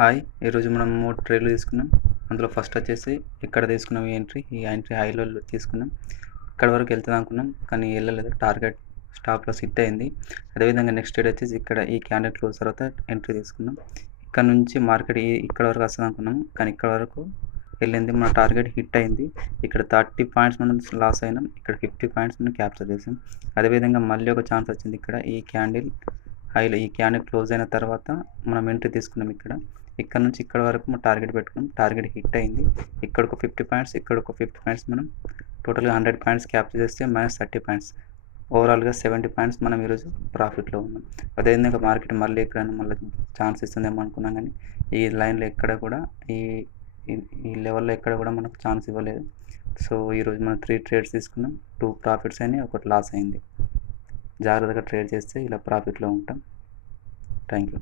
Hi! ఈరోజు మనం 3 ట్రేడ్‌లు తీసుకున్నాం. అందులో ఫస్ట్ వచ్చేసి ఇక్కడ తీసుకున్నాం ఈ ఎంట్రీ హైలో తీసుకున్నాం. ఇక్కడి వరకు ఎళ్తదనుకున్నాం. కానీ ఎళ్ళలేదు. టార్గెట్ స్టాప్ లాస్ హిట్ అయింది. అదేవిధంగా నెక్స్ట్ ట్రేడ్ వచ్చేసి ఇక్కడ ఈ క్యాండిల్ క్లోజ్ తర్వాత ఎంట్రీ తీసుకున్నాం. ఇక్కడ నుంచి మార్కెట్ ఇక్కడ వరకు వస్తదనుకున్నాం. కానీ ఇక్కడ వరకు ఎళ్ళింది. మన టార్గెట్ హిట్ అయింది. ఇక్కడ 30 పాయింట్స్ మనం లాస్ అయినాం. ఇక్కడ 50 పాయింట్స్ మనం క్యాప్చర్ చేసాం. అదేవిధంగా మళ్ళీ ఒక ఛాన్స్ వచ్చింది. ఇక్కడ ఈ క్యాండిల్ హైలో ఈ క్యాండిల్ క్లోజ్ అయిన తర్వాత మనం ఎంట్రీ తీసుకున్నాం ఇక్కడ. ఇక్కడ నుంచి ఇక్కడ వరకు మనం టార్గెట్ పెట్టుకున్నాం. టార్గెట్ హిట్ అయింది. ఇక్కడ ఒక 50 పాయింట్స్, ఇక్కడ ఒక 50 పాయింట్స్ మనం టోటల్‌గా 100 పాయింట్స్ క్యాప్చర్ చేస్తే -30 పాయింట్స్. ఓవరాల్‌గా 70 పాయింట్స్ మనం ఈరోజు ప్రాఫిట్‌లో ఉన్నాం. అదేవిధంగా మార్కెట్ మళ్ళీ ఎక్కడైనా మళ్ళీ ఛాన్స్ ఇస్తుందేమో అనుకున్నాం కానీ ఈ లైన్‌లో ఎక్కడ కూడా ఈ ఈ లెవెల్‌లో ఎక్కడ కూడా మనకు ఛాన్స్ ఇవ్వలేదు. సో ఈరోజు మనం 3 ట్రేడ్స్ తీసుకున్నాం. 2 ప్రాఫిట్స్ అయినాయి. ఒకటి లాస్ అయింది. జాగ్రత్తగా ట్రేడ్ చేస్తే ఇలా ప్రాఫిట్‌లో ఉంటాం. Thank you.